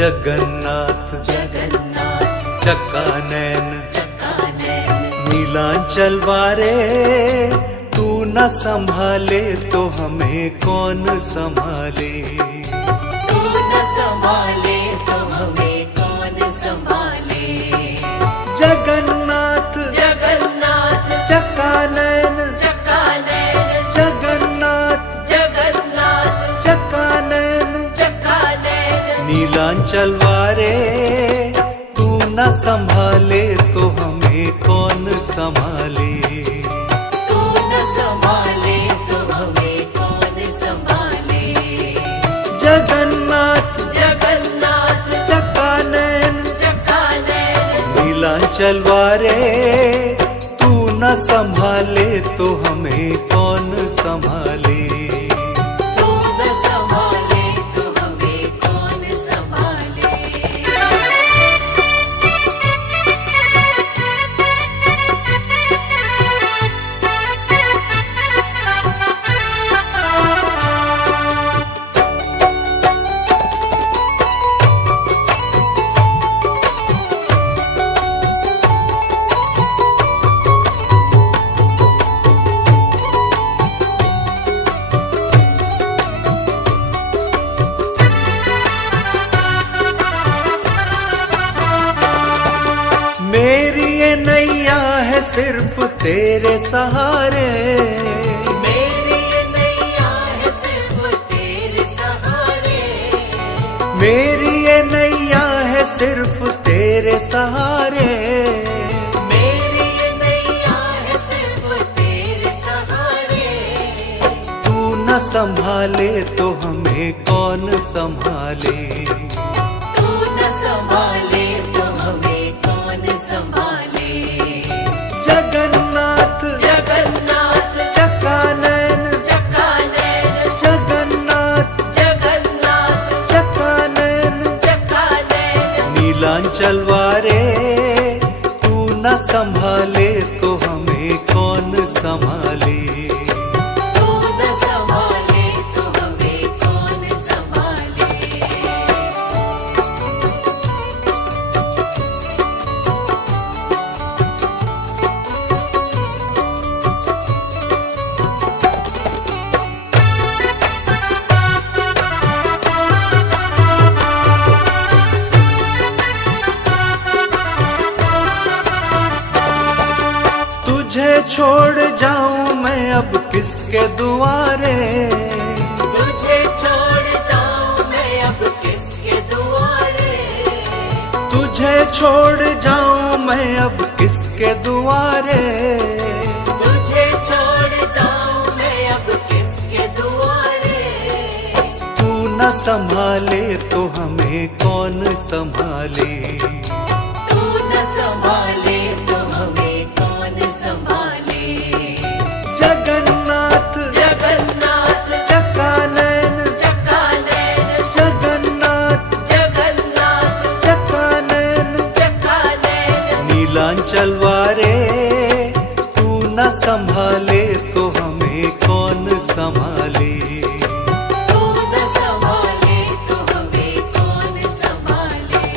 जगन्नाथ जगन्नाथ चक्कानैन चक्कानैन नीलांचल वारे, तू न संभाले तो हमें कौन संभाले। तू न संभाले तो हमें कौन संभाले। जगन्नाथ जगन्नाथ चक्कानैन चक्कानैन जगन्नाथ जगन्नाथ चक्कानैन चक्कानैन नीलांचल वारे, तू न संभाले तो हमें कौन संभाले। तू न संभाले तो हमें कौन संभाले। जगन्नाथ जगन्नाथ चक्कानैन चक्कानैन नीलांचल वारे, तू न संभाले तो हमें कौन संभाले। तू न संभाले तो हमें कौन संभाले। मेरी ये नैया है सिर्फ तेरे सहारे, मेरी ये नैया है सिर्फ तेरे सहारे। मेरी ये नैया है सिर्फ तेरे सहारे। मेरी ये नैया है सिर्फ तेरे सहारे। तू न संभाले तो हमें कौन संभाले। तू न संभाले तो हमें कौन संभाले। जगन्नाथ जगन्नाथ चक्कानैन चक्कानैन जगन्नाथ जगन्नाथ चक्कानैन चक्कानैन नीलांचल वारे, तू न संभाले तो हमें कौन संभाले। तू न संभाले तो हमें कौन संभाले। तुझे छोड़ जाऊं मैं अब किसके दुआरे। तुझे छोड़ जाऊं मैं अब किसके दुआरे। तुझे छोड़ जाऊं मैं अब किसके दुआरे। तुझे छोड़ जाऊं मैं अब किसके दुआरे। तू न संभाले तो हमें कौन संभाले। तू न संभाले तो हमें कौन संभाले। जगन्नाथ जगन्नाथ चक्कानैन चक्कानैन जगन्नाथ जगन्नाथ चक्कानैन चक्कानैन नीलांचल वारे, तू न संभाले तो हमें कौन संभाले। तू न संभाले तो हमें कौन संभाले।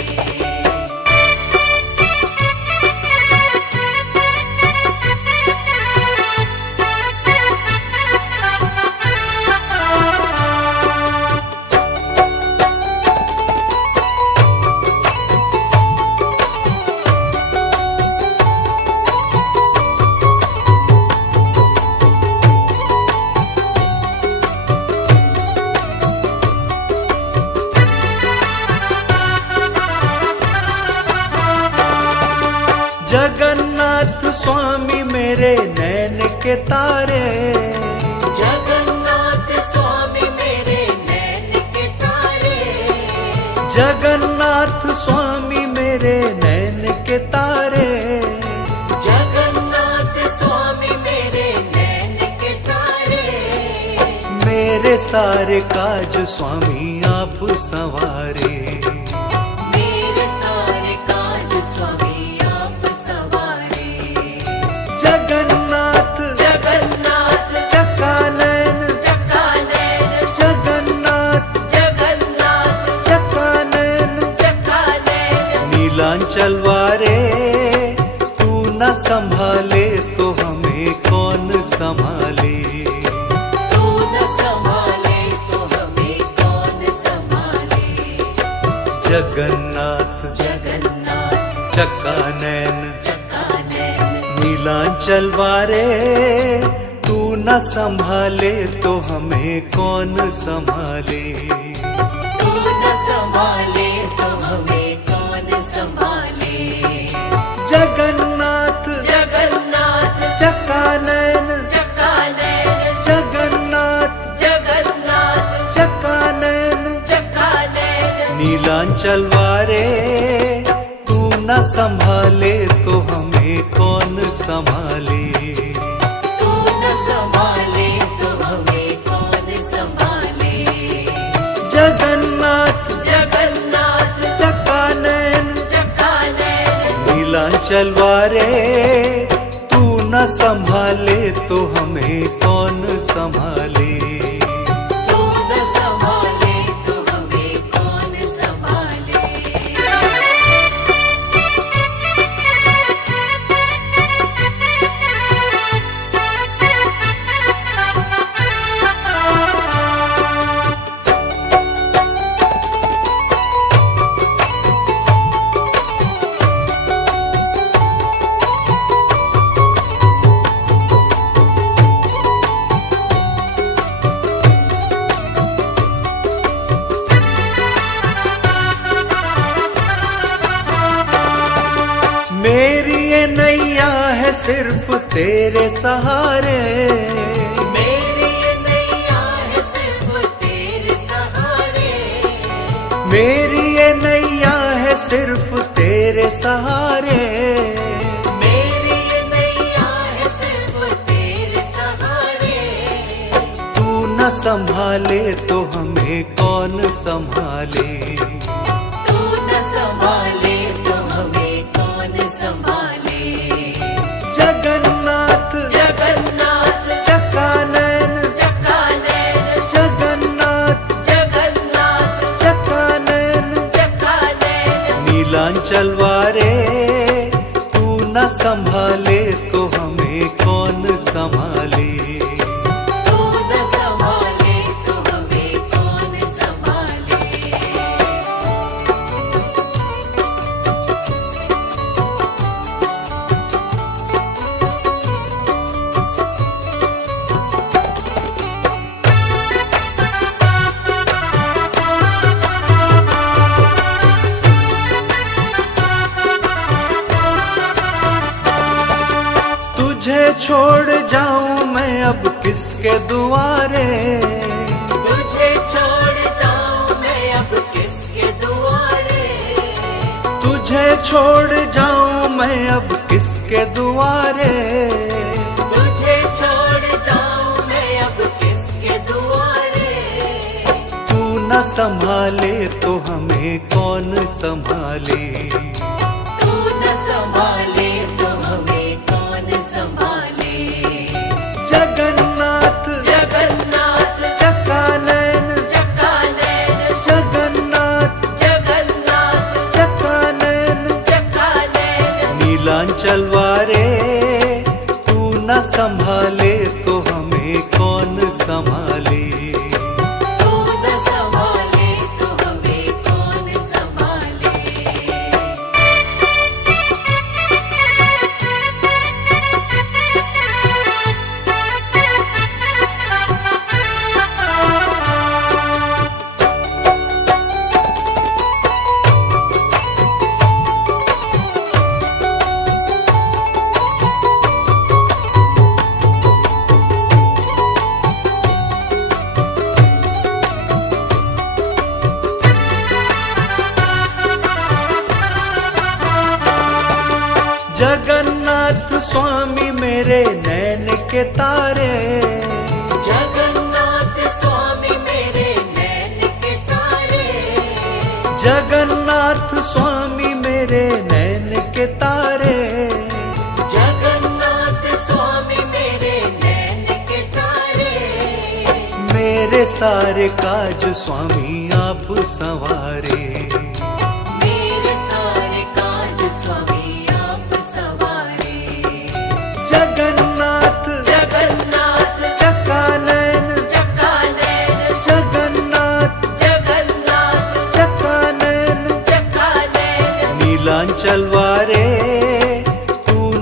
जगन्नाथ स्वामी मेरे नैन के तारे। जगन्नाथ स्वामी मेरे नैन के तारे। जगन्नाथ स्वामी मेरे नैन के तारे। जगन्नाथ स्वामी मेरे नैन के तारे। मेरे सारे काज स्वामी आप संवारे। मेरे सारे काज स्वामी आप सवारे। जगन्नाथ जगन्नाथ चक्कानैन चक्कानैन जगन्नाथ जगन्नाथ चक्कानैन न संभाले तो हमें कौन संभाले। तू न संभाले तो हमें कौन संभाले। जगन्नाथ जगन्नाथ चक्कानैन चक्कानैन नीलांचल वारे, तू न संभाले तो हमें कौन संभाले। तू न संभाले तो हमें कौन संभाले। जगन्नाथ जगन्नाथ चक्कानैन चक्कानैन जगन्नाथ जगन्नाथ चक्कानैन चक्कानैन नीलांचल वारे, तू न संभाले तो हमें कौन संभाले। तू न संभाले तो हमें कौन संभाले। जगन्नाथ जगन्नाथ चक्कानैन चक्कानैन नीलांचल वारे, तू न संभाले तो हमें कौन संभाले। तू न संभाले तो हमें कौन संभाले। मेरी ये नैया है सिर्फ तेरे सहारे, मेरी ये नैया है सिर्फ तेरे सहारे। मेरी ये नैया है सिर्फ तेरे सहारे। मेरी ये नैया है सिर्फ तेरे सहारे। तू न संभाले तो हमें कौन संभाले। तू न संभाले तो हमें कौन संभाले। जगन्नाथ जगन्नाथ चक्कानैन चक्कानैन जगन्नाथ जगन्नाथ चक्कानैन चक्कानैन नीलांचल वारे, तू न संभाले तो हमें कौन संभाले। तू न संभाले तो हमें कौन संभाले। तुझे छोड़ जाऊं मैं अब किसके दुआरे। तुझे छोड़ जाऊं मैं अब किसके दुआरे। तुझे छोड़ जाऊं मैं अब किसके दुआरे। तुझे छोड़ जाऊं मैं अब किसके दुआरे। तू न संभाले तो हमें कौन संभाले। तू न संभाले तो हमें कौन संभाले। जगन्नाथ जगन्नाथ चक्कानैन चक्कानैन जगन्नाथ जगन्नाथ चक्कानैन चक्कानैन नीलांचल वारे, तू न संभाले तो हमें कौन संभाले। तू न संभाले तो हमें कौन संभाले। जगन्नाथ स्वामी मेरे नैन के तारे। जगन्नाथ स्वामी मेरे नैन के तारे। जगन्नाथ स्वामी मेरे नैन के तारे। जगन्नाथ स्वामी मेरे नैन के तारे। मेरे सारे काज स्वामी आप संवारे। मेरे सारे काज स्वामी आप सवारे।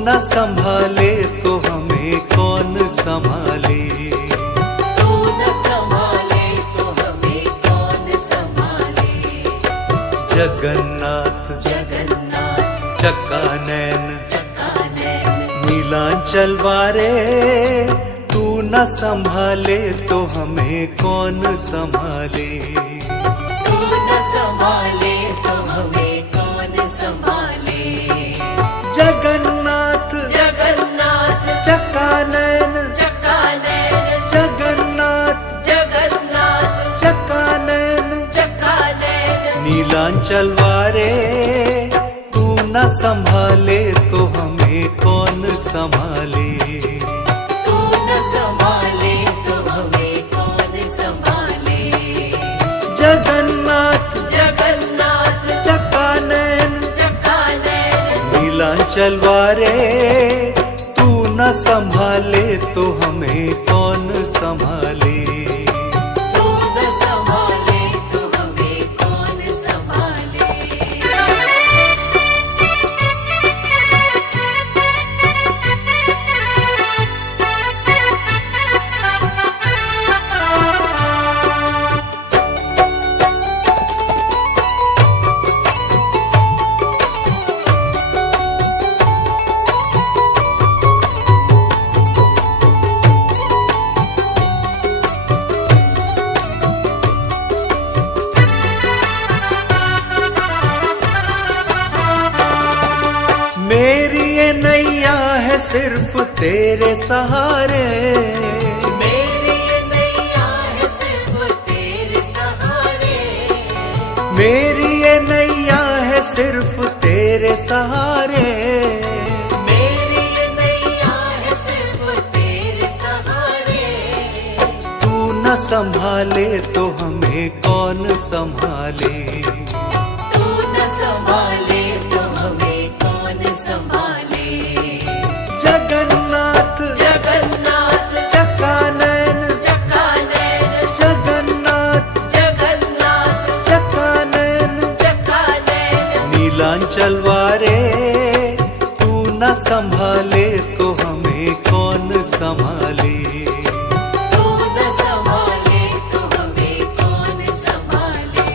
न संभाले तो हमें कौन संभाले। तू न संभाले तो हमें कौन संभाले। जगन्नाथ जगन्नाथ चक्कानैन चक्कानैन नीलांचल वारे, तू न संभाले तो हमें कौन संभाले। तू न संभाले तो हमें कौन संभाले। जगन्नाथ जगन्नाथ चक्कानैन चक्कानैन जगन्नाथ जगन्नाथ चक्कानैन चक्कानैन नीलांचल वारे, तू न संभाले तो हमें कौन संभाले। तू न संभाले तो हमें कौन संभाले। जगन्नाथ जगन्नाथ चक्कानैन चक्कानैन नीलांचल वारे, तू न संभाले तो हमें कौन संभाले। तू न संभाले तो हमें कौन संभाले। मेरी ये नैया है सिर्फ तेरे सहारे, मेरी ये नैया है सिर्फ तेरे सहारे। मेरी ये नैया है सिर्फ तेरे सहारे। मेरी ये नैया है सिर्फ तेरे सहारे। तू न संभाले तो हमें कौन संभाले। तू न संभाले तो हमें कौन संभाले। जगन्नाथ जगन्नाथ चक्कानैन चक्कानैन जगन्नाथ जगन्नाथ चक्कानैन चक्कानैन नीलांचल वारे, तू न संभाले तो हमें कौन संभाले। तू न संभाले तो हमें कौन संभाले।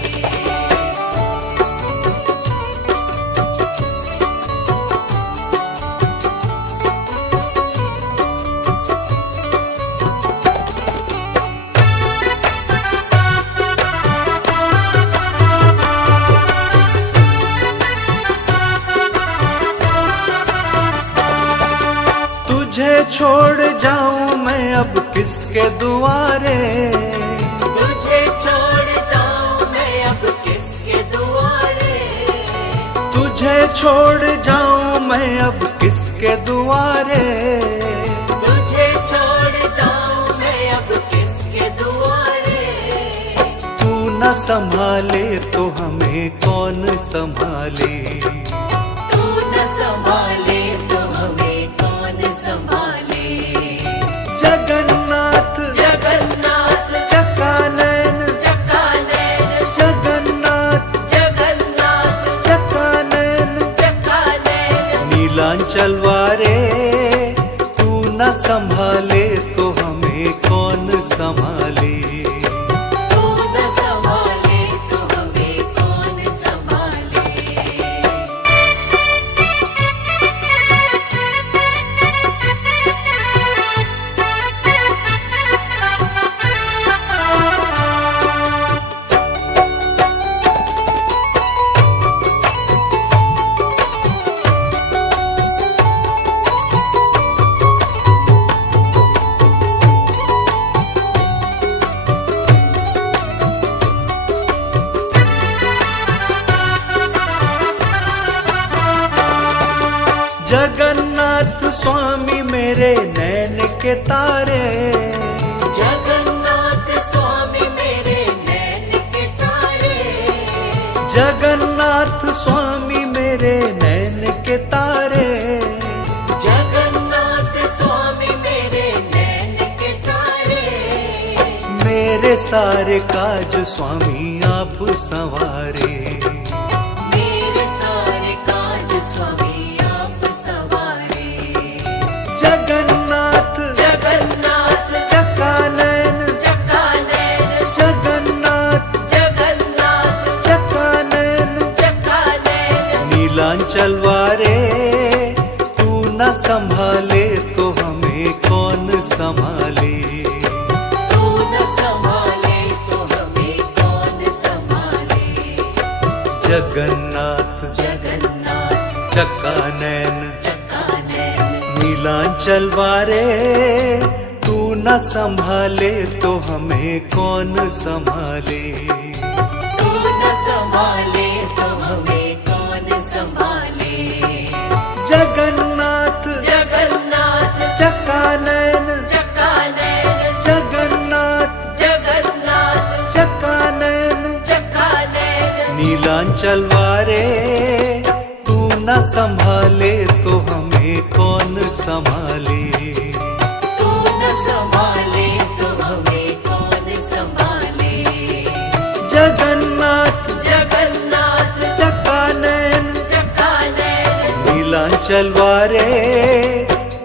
तुझे छोड़ जाऊं मैं अब किसके दुआरे। तुझे छोड़ जाऊं मैं अब किसके दुआरे। तुझे छोड़ जाऊं मैं अब किसके दुआरे। तुझे छोड़ जाऊं मैं अब किसके दुआरे। तू न संभाले तो हमें कौन संभाले। तू न संभाले तो हमें कौन संभाले। जगन्नाथ जगन्नाथ चक्कानैन चक्कानैन जगन्नाथ जगन्नाथ चक्कानैन चक्कानैन नीलांचल वारे, तू न संभाले तो हमें कौन संभाले। तू न संभाले तो हमें कौन संभाले। जगन्नाथ स्वामी मेरे नैन के तारे। जगन्नाथ स्वामी मेरे नैन के तारे। जगन्नाथ स्वामी मेरे नैन के तारे। जगन्नाथ स्वामी मेरे नैन के तारे। मेरे सारे काज स्वामी आप संवारे। मेरे सारे काज स्वामी आप सवारे। संभाले तो हमें कौन संभाले। तू न संभाले तो हमें कौन संभाले। जगन्नाथ जगन्नाथ चक्कानैन चक्कानैन नीलांचल वारे, तू न संभाले तो हमें कौन संभाले। तू न संभाले तो हमें कौन संभाले। जगन्नाथ जगन्नाथ चक्कानैन चक्कानैन जगन्नाथ जगन्नाथ चक्कानैन चक्कानैन नीलांचल वारे, तू न संभाले तो हमें कौन संभाले। तू न संभाले तो हमें कौन संभाले। जगन्नाथ जगन्नाथ चक्कानैन चक्कानैन नीलांचल वारे,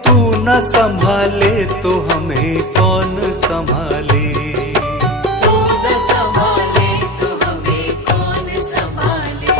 तू न संभाले तो हमें कौन संभाले। तू न संभाले तो हमें कौन संभाले।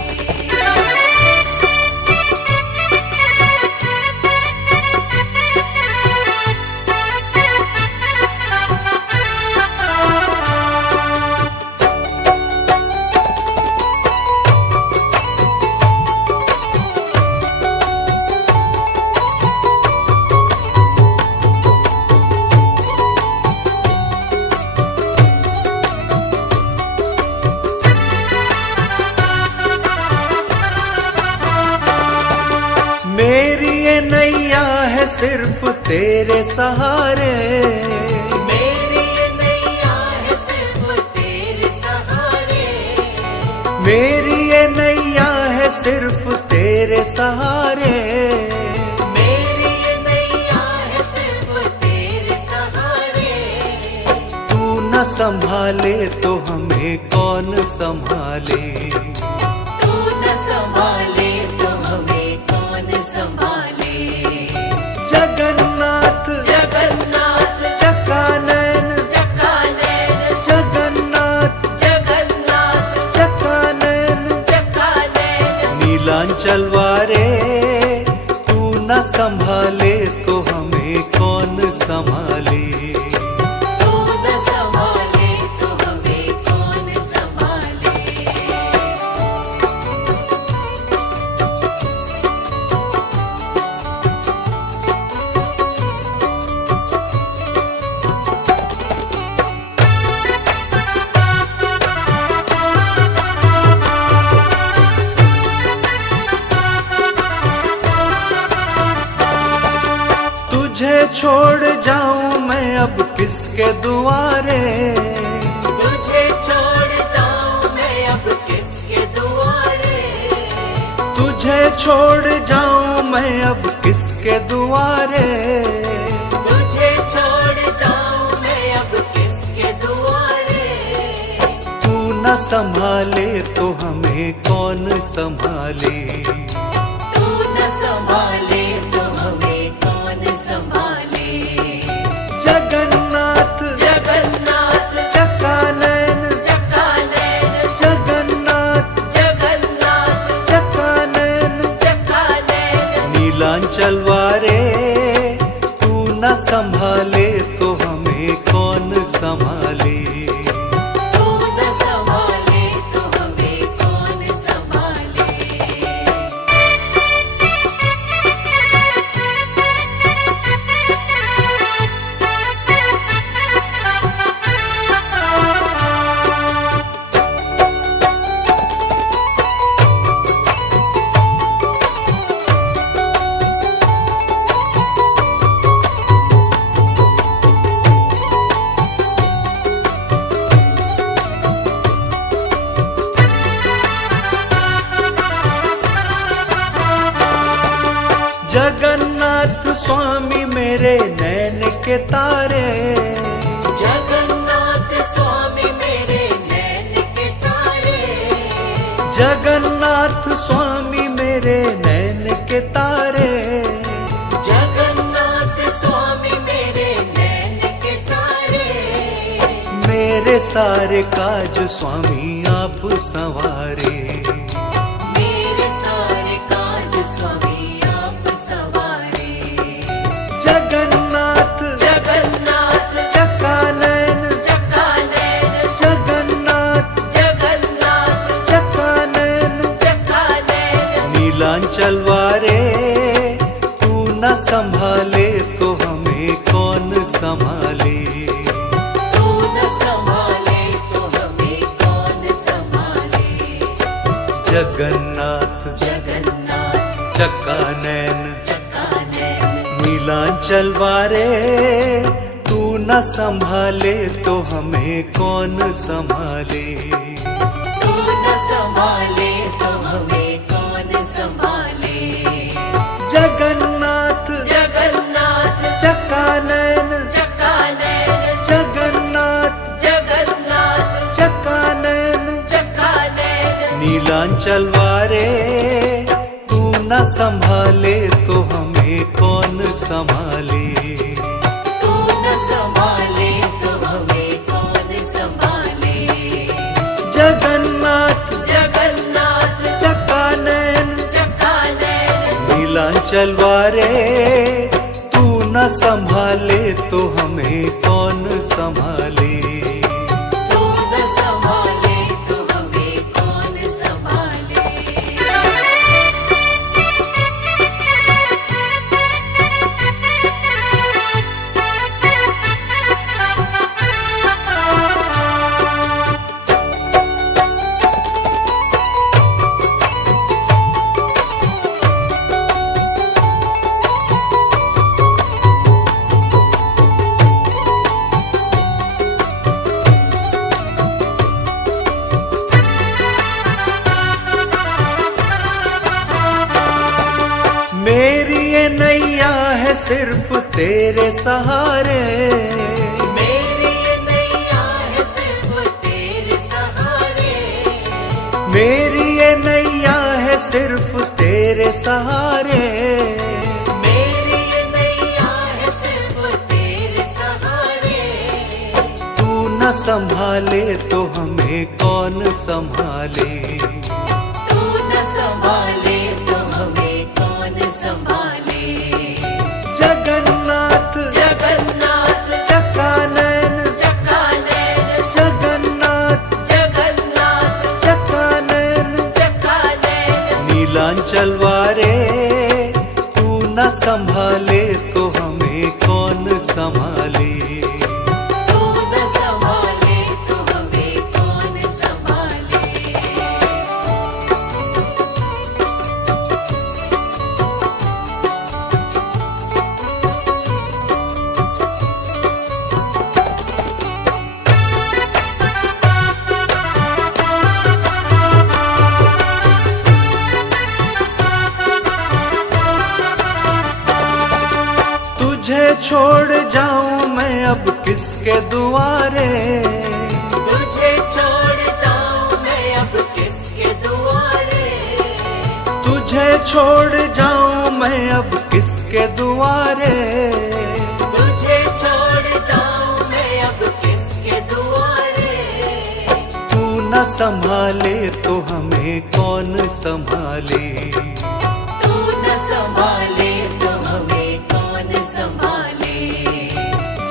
मेरी ये नैया है सिर्फ तेरे सहारे, मेरी ये नैया है सिर्फ तेरे सहारे। मेरी ये नैया है सिर्फ तेरे सहारे। मेरी ये नैया है सिर्फ तेरे सहारे। तू न संभाले तो हमें कौन संभाले। तू न संभाले तो हमें कौन संभाले। जगन्नाथ जगन्नाथ चक्कानैन चक्कानैन जगन्नाथ जगन्नाथ चक्कानैन चक्कानैन नीलांचल वारे, तू न संभाले तो हमें कौन संभाले। तू न संभाले तो हमें कौन संभाले। तुझे छोड़ जाऊं मैं अब किसके दुआरे। तुझे छोड़ जाऊं मैं अब किसके दुआरे। तुझे छोड़ जाऊं मैं अब किसके दुआरे। तुझे छोड़ जाऊं मैं अब किसके दुआरे। तू न संभाले तो हमें कौन संभाले। तू न संभाले तो हमें कौन संभाले। जगन्नाथ जगन्नाथ चक्कानैन चक्कानैन जगन्नाथ जगन्नाथ चक्कानैन चक्कानैन नीलांचल वारे, तू न संभाले तो हमें कौन संभाले। तू न संभाले तो हमें कौन संभाले। जगन्नाथ स्वामी मेरे नैन के तारे। जगन्नाथ स्वामी मेरे नैन के तारे। जगन्नाथ स्वामी मेरे नैन के तारे। जगन्नाथ स्वामी मेरे नैन के तारे। मेरे सारे काज स्वामी आप संवारे। मेरे सारे काज स्वामी आप सवारे। जगन्नाथ जगन्नाथ चकानैन चकानैन जगन्नाथ जगन्नाथ चकानैन चकानैन नीलांचल वारे तू न संभाले तो हमें कौन संभाले। तू न संभाले तो हमें कौन संभाले। जगन्नाथ जगन्नाथ चकानैन चकानैन नीलांचल वारे तू न संभाले तो हमें कौन संभाले। तू न संभाले तो हमें कौन संभाले। जगन्नाथ जगन्नाथ चकानैन चकानैन जगन्नाथ जगन्नाथ चकानैन चकानैन नीलांचल वारे तू न संभाले तो हमें कौन संभाले। तू न संभाले तो हमें कौन संभाले। जगन्नाथ जगन्नाथ चकानैन चकानैन नीलांचल वारे तू न संभाले तो हमें कौन संभाले। तू न संभाले तो हमें कौन संभाले। मेरी ये नैया है सिर्फ तेरे सहारे। मेरी ये नैया है सिर्फ तेरे सहारे। मेरी ये नैया है सिर्फ तेरे सहारे। मेरी ये नैया है सिर्फ तेरे सहारे। तू न संभाले तो हमें कौन संभाले। तू न संभाले तो हमें कौन संभाले। जगन्नाथ जगन्नाथ चकानैन चकानैन जगन्नाथ जगन्नाथ चकानैन चकानैन नीलांचल वारे तू न संभाले तो हमें कौन संभाले। तू न संभाले तो हमें कौन संभाले। तुझे छोड़ जाऊं मैं अब किसके दुआरे। तुझे छोड़ जाऊं मैं अब किसके दुआरे। तुझे छोड़ जाऊं मैं अब किसके दुआरे। तुझे छोड़ जाऊं मैं अब किसके दुआरे। तू न संभाले तो हमें कौन संभाले। तू न संभाले तो हमें कौन संभाले।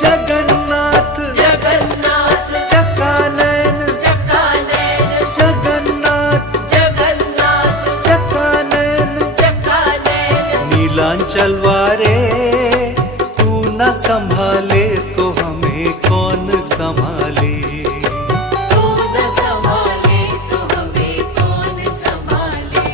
जगन्नाथ जगन्नाथ चकानैन चकानैन जगन्नाथ जगन्नाथ चकानैन चकानैन नीलांचल वारे तू न संभाले तो हमें कौन संभाले। तू न संभाले तो हमें कौन संभाले।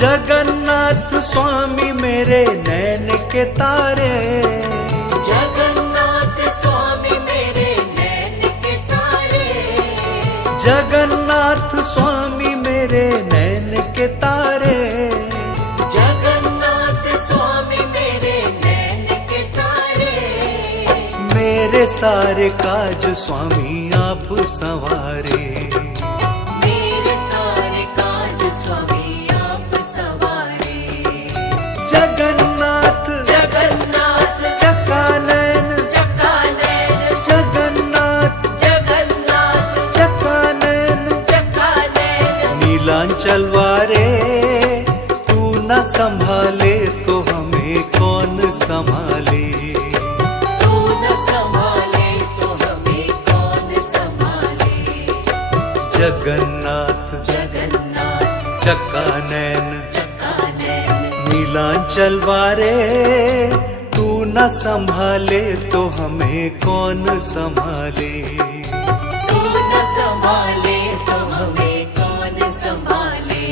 जगन्नाथ स्वामी मेरे नैन के तारे। जगन्नाथ स्वामी मेरे नैन के तारे। जगन्नाथ स्वामी मेरे नैन के तारे। जगन्नाथ मेरे सारे काज स्वामी आप संवारे। मेरे सारे काज स्वामी आप सवारे। जगन्नाथ जगन्नाथ चकानैन चकानैन जगन्नाथ जगन्नाथ चकानैन चकानैन नीलांचल वारे। तू न संभाले तो हमें कौन संभाले। तू न संभाले तो हमें कौन संभाले। जगन्नाथ जगन्नाथ चकानैन चकानैन नीलांचल वारे। तू न संभाले तो हमें कौन संभाले। तू न संभाले तो हमें कौन संभाले।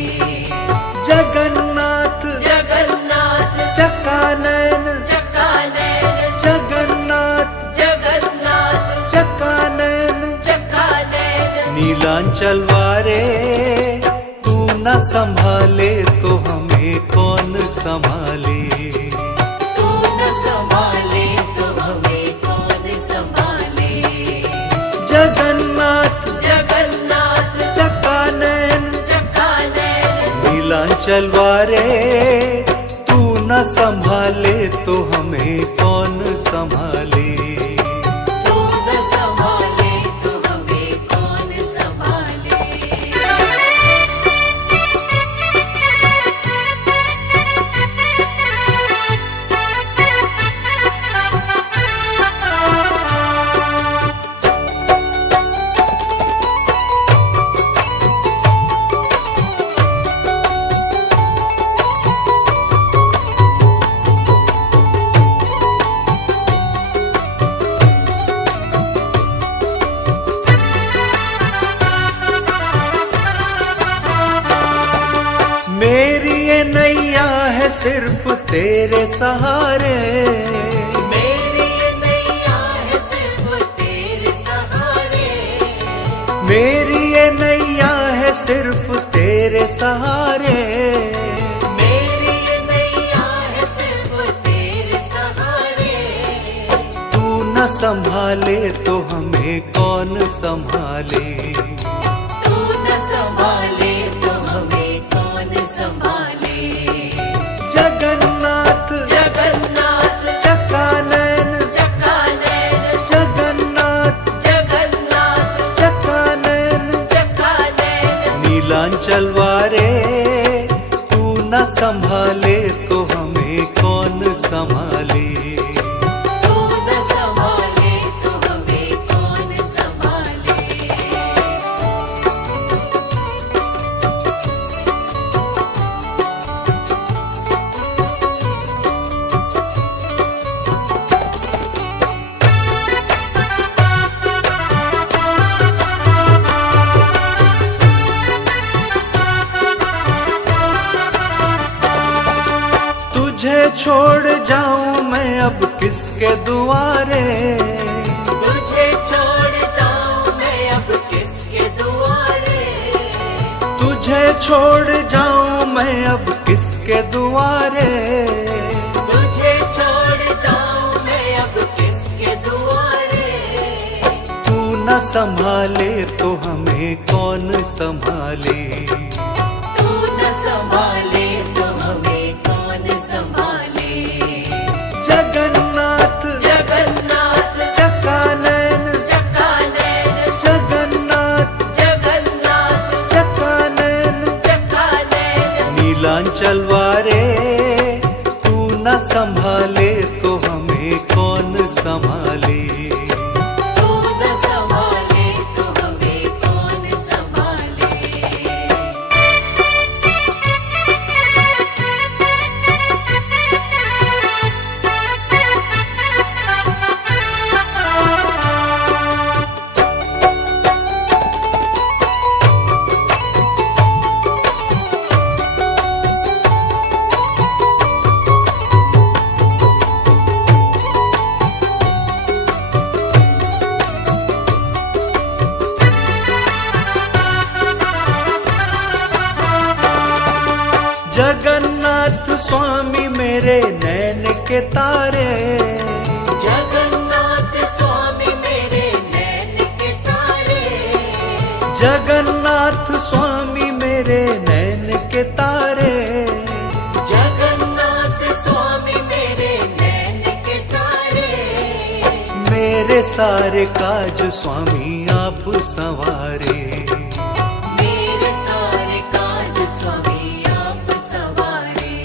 जगन्नाथ जगन्नाथ चकानैन चकानैन जगन्नाथ जगन्नाथ चकानैन चकानैन नीलांचल वारे। तू न संभाले तो हमें कौन संभाले। तू न संभाले तो हमें कौन संभाले। जगन्नाथ जगन्नाथ चकानैन चकानैन नीलांचल वारे। तू न संभाले तो हमें कौन संभाले। तू न संभाले तो हमें कौन संभाले। मेरी ये नैया है सिर्फ तेरे सहारे। मेरी ये नैया है सिर्फ तेरे सहारे। मेरी ये नैया है सिर्फ तेरे सहारे। मेरी ये नैया है सिर्फ तेरे सहारे। तू न संभाले तो हमें कौन संभाले। तू न संभाले तो हमें कौन संभाले। जगन्नाथ जगन्नाथ चकानैन चकानैन जगन्नाथ जगन्नाथ चकानैन चकानैन नीलांचल वारे। तू न संभाले तो हमें कौन संभाले। तू न संभाले तो हमें कौन संभाले। तुझे छोड़ जाऊं मैं अब किसके दुआरे। तुझे छोड़ जाऊं मैं अब किसके दुआरे। तुझे छोड़ जाऊं मैं अब किसके दुआरे। तुझे छोड़ जाऊं मैं अब किसके दुआरे। तू न संभाले तो हमें कौन संभाले। तू न संभाले तो हमें कौन संभाले। जगन्नाथ जगन्नाथ चकानैन चकानैन जगन्नाथ जगन्नाथ चकानैन चकानैन नीलांचल वारे। तू न संभाले तो हमें कौन संभाले। तू न संभाले तो हमें कौन संभाले। जगन्नाथ स्वामी मेरे नैन के तारे। जगन्नाथ स्वामी जगन्नाथ स्वामी मेरे नैन के तारे, जगन्नाथ स्वामी मेरे नैन के तारे, मेरे सारे काज स्वामी आप संवारे। मेरे सारे काज स्वामी आप सवारे।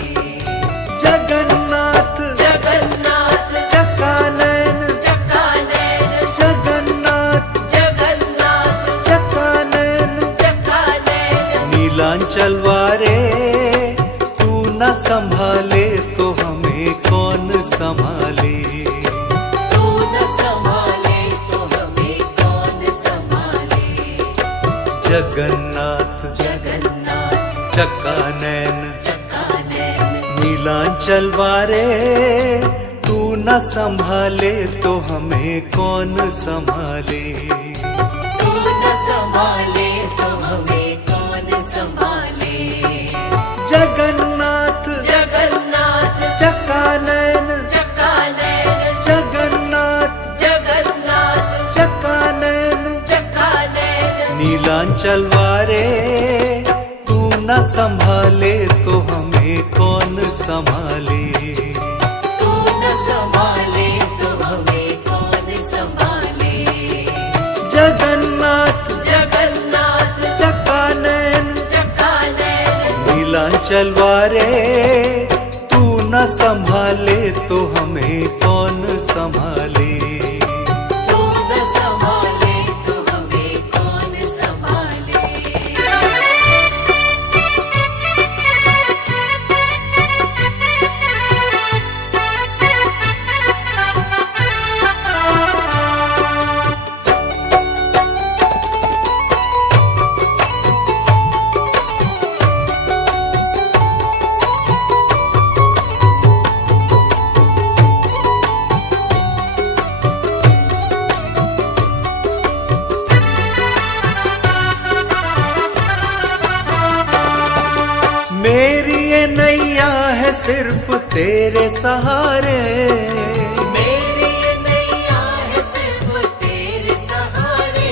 जगन्नाथ जगन्नाथ चकानैन, चकानैन, जगन्नाथ जगन्नाथ चकानैन, चकानैन, नीलांचल वारे, तू न संभाले तो हमें कौन संभाले। तू न संभाले तो हमें कौन संभाले। जगन्नाथ जगन्नाथ चकानैन, चकानैन, नीलांचल वारे, तू न संभाले तो हमें कौन संभाले। तू न संभाले तो हमें कौन संभाले। जगन्नाथ जगन्नाथ चकानैन, चकानैन, जगन्नाथ जगन्नाथ चकानैन, चकानैन, नीलांचल वारे, तू न संभाले तो हमें कौन संभाले। तू न संभाले तो हमें कौन संभाले। जगन्नाथ जगन्नाथ चकानैन, चकानैन, नीलांचल वारे, तू न संभाले तो हमें कौन संभाले। तू न संभाले तो हमें कौन संभाले। मेरी ये नैया है सिर्फ तेरे सहारे, मेरी ये नैया है सिर्फ तेरे सहारे।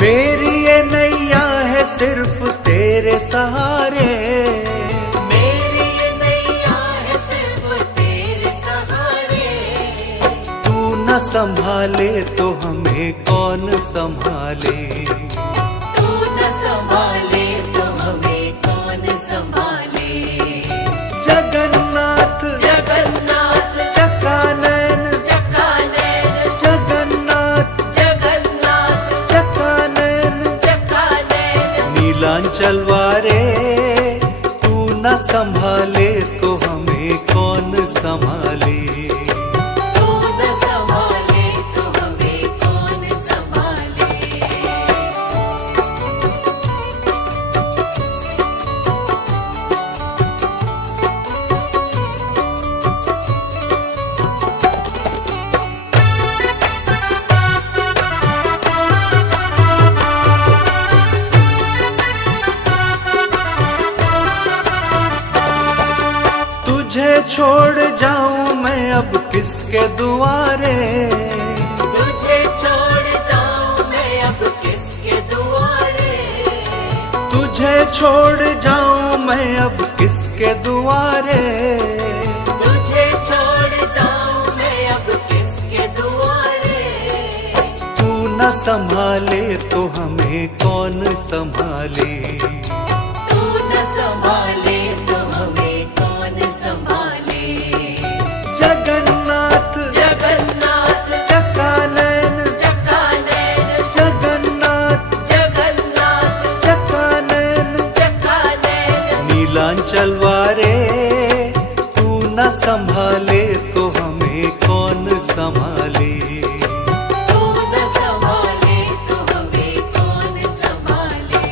मेरी ये नैया है सिर्फ तेरे सहारे। मेरी ये नैया है सिर्फ तेरे सहारे। तू न संभाले तो हमें कौन संभाले। तू न संभाले तो हमें कौन संभाले। जगन्नाथ जगन्नाथ चकानैन, चकानैन, जगन्नाथ जगन्नाथ चकानैन, चकानैन, नीलांचल वारे, तू न संभाले तो हमें कौन संभाले। तू न संभाले तो हमें कौन संभाले। तुझे छोड़ जाऊं मैं अब किसके दुआरे। तुझे छोड़ जाऊं मैं अब किसके दुआरे। तुझे छोड़ जाऊं मैं अब किसके दुआरे। तुझे छोड़ जाऊं मैं अब किसके दुआरे। तू न संभाले तो हमें कौन संभाले। तू न संभाले तो हमें कौन संभाले। जगन्नाथ जगन्नाथ चकानैन, चकानैन, जगन्नाथ जगन्नाथ चकानैन, चकानैन, नीलांचल वारे, तू न संभाले तो हमें कौन संभाले। तू न संभाले तो हमें कौन संभाले।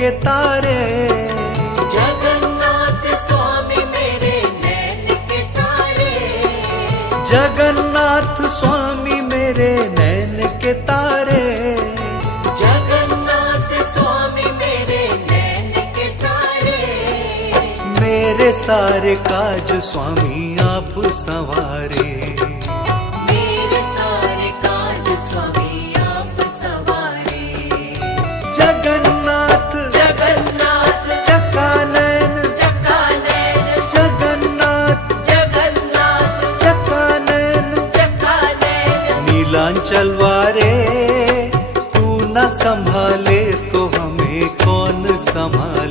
के तारे। जगन्नाथ स्वामी मेरे नैन के तारे। जगन्नाथ स्वामी मेरे नैन के तारे। जगन्नाथ स्वामी मेरे नैन के तारे। मेरे सारे काज स्वामी आप संवारे। मेरे सारे काज स्वामी आप सवारे। जगन्नाथ जगन्नाथ चकानैन। चकानैन। जगन्नाथ जगन्नाथ चकानैन। चकानैन। नीलांचल वारे तू न संभाले तो हमें कौन संभाले।